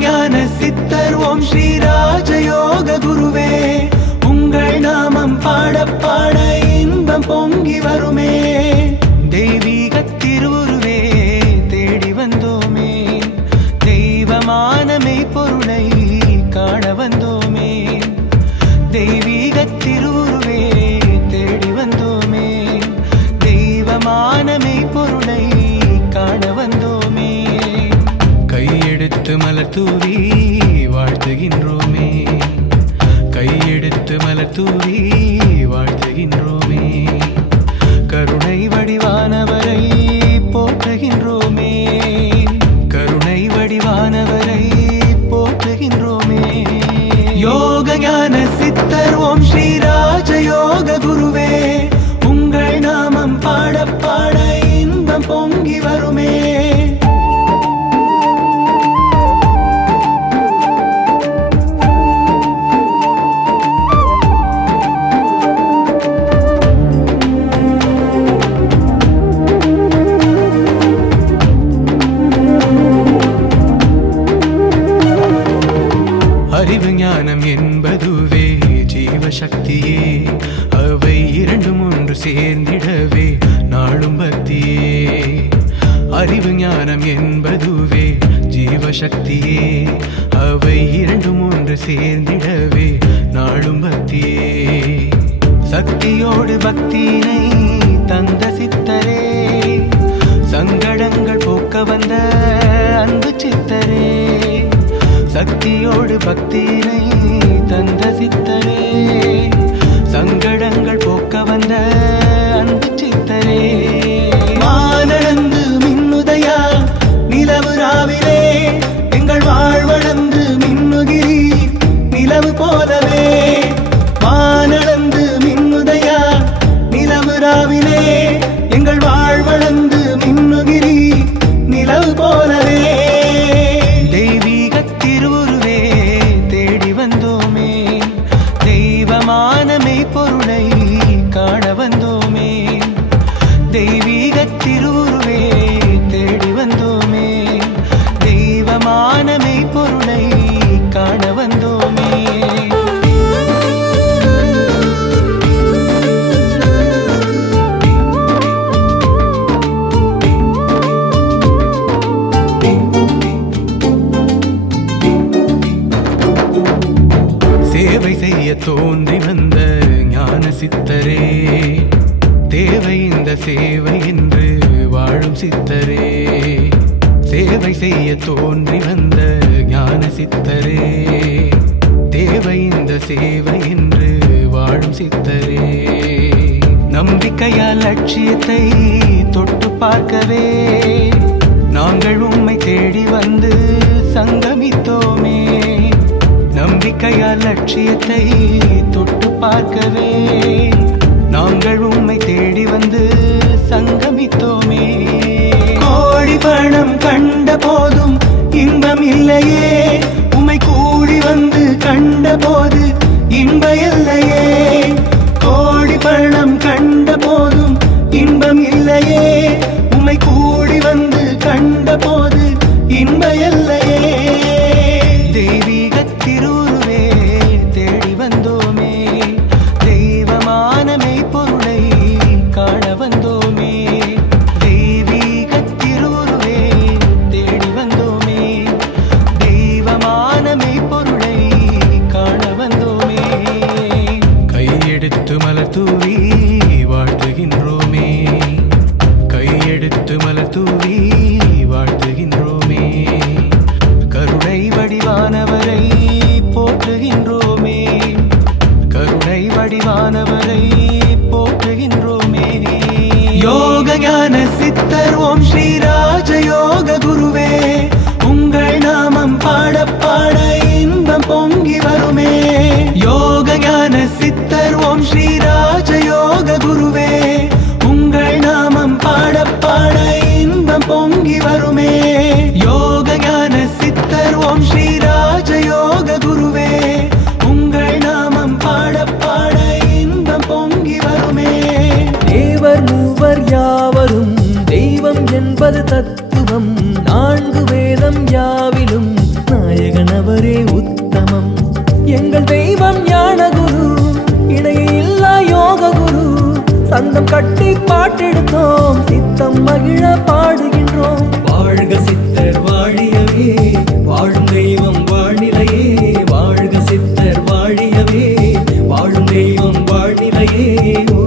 ஞான சித்தர் ஓம் ஸ்ரீ ராஜயோக குருவே, உங்கள் நாமம் பாட பாட இன்பம் பொங்கி வருமே. தெய்வீக திருவுருவே தேடி வந்தோமே, தெய்வமான மெய்ப்பொருளை காண வந்தோமே. தெய்வீக திருவுருவே தேடி வந்தோமே, தெய்வமான மெய்ப்பொருளை காண வந்தோமே. கையெடுத்து மலர் தூவி வாழ்த்துகின்றோமே, கையெடுத்து மலர் தூவி வாழ்த்துகின்றோமே. கருணை வடிவானவரை போற்றுகின்றோமே, கருணை வடிவானவரை போற்றுகின்றோமே. யோக ஞான சித்தர் ஓம் ஸ்ரீ ராஜயோக குருவே, உங்கள் நாமம் பாட பாட இன்பம் பொங்கி வருமே. அறிவு ஞானம் என்பதுவே ஜீவசக்தியே, அவை இரண்டும் ஒன்று சேர்ந்திடவே நாளும் பக்தியே. அறிவு ஞானம் என்பதுவே ஜீவசக்தியே, அவை இரண்டும் ஒன்று சேர்ந்திடவே நாளும் பக்தியே. சக்தியோடு பக்தியினை தந்த சித்தரே, சங்கடங்கள் போக்க வந்த அன்பு சித்தரே. சக்தியோடு பக்தியினை தந்த சித்தரே, சங்கடங்கள் போக்க வந்த அன்பு சித்தரே. வானளந்து மின்னுதையா நிலவு ராவிலே, எங்கள் வாழ்வளந்து மின்னுகிரி நிலவு போலவே. வானளந்து மின்னுதையா நிலவு ராவிலே, எங்கள் வாழ்வளந்து மின்னுகிரி நிலவு போலவே. தெய்வீக திருவுருவே தேடி வந்தோமே, தெய்வமான மெய்ப்பொருளை காண வந்தோமே. தெய்வீக திருவுருவே தேடி வந்தோமே, தெய்வமான மெய்ப்பொருளை காண வந்தோமே. சேவை செய்ய தோன்றி வந்த ஞான சித்தரே, தேவை இந்த சேவை என்று வாழும் சித்தரே. சேவை செய்ய தோன்றி வந்த ஞான சித்தரே, தேவை இந்த சேவை என்று வாழும் சித்தரே. நம்பிக்கையால் லட்சியத்தை தொட்டு பார்க்கவே நாங்கள் உம்மை தேடி வந்து சங்கமித்தோமே. நம்பிக்கையால் லட்சியத்தை தொட்டு பார்க்கவே நாங்கள் உம்மை தேடி வந்து சங்கமித்தோமே. கோடி பணம் கண்ட போதும் இன்பம் இல்லையே, உம்மை கூடி வந்து கண்ட போது இன்ப இல்லையே. கோடி பணம் கண்ட போதும் இன்பம் இல்லையே, உம்மை கூடி வந்து கண்ட போது இன்ப இல்லையே. தெய்வீக திருவுருவே தேடி வந்தோமே, தெய்வமான மெய்ப்பொருளை காண வந்தோமே. தெய்வீக திருவுருவே தேடி வந்தோமே, தெய்வமான மெய்ப்பொருளை காண வந்தோமே. கையெடுத்து மலர் தூவி வாழ்த்துகின்றோமே, கையெடுத்து மலர் தூவி வாழ்த்துகின்றோமே. கருணை வடிவானவரை போற்றுகின்றோமே, கருணை வடிவானவரை போற்றுகின்றோமே. யோக ஞான சித்தர் ஓம் ஸ்ரீ ராஜயோக குருவே, உங்கள் நாமம் பாட பாட இன்பம் பொங்கி வருமே. யோக ஞான சித்தர் ஓம் ஸ்ரீ ராஜயோக குருவே, உங்கள் நாமம் பாட பாட இன்பம் பொங்கி வருமே. யோக ஞான சித்தர் ஓம் ஸ்ரீ ராஜயோக குருவே, உங்கள் நாமம் பாட பாட இன்பம் பொங்கி வருமே. தேவர் மூவர் யாவரும் தெய்வம் என்பது தத்துவம், நான்கு வேதம் யாவிலும் நாயக சந்தம் கட்டி பாட்டெடுத்தோம் சித்தம் மகிழ பாடுகின்றோம். வாழ்க சித்தர் வாழியவே வாழும் தெய்வம் வாழ்நிலையே, வாழ்க சித்தர் வாழியவே வாழும் தெய்வம் வாழ்நிலையே. ஓ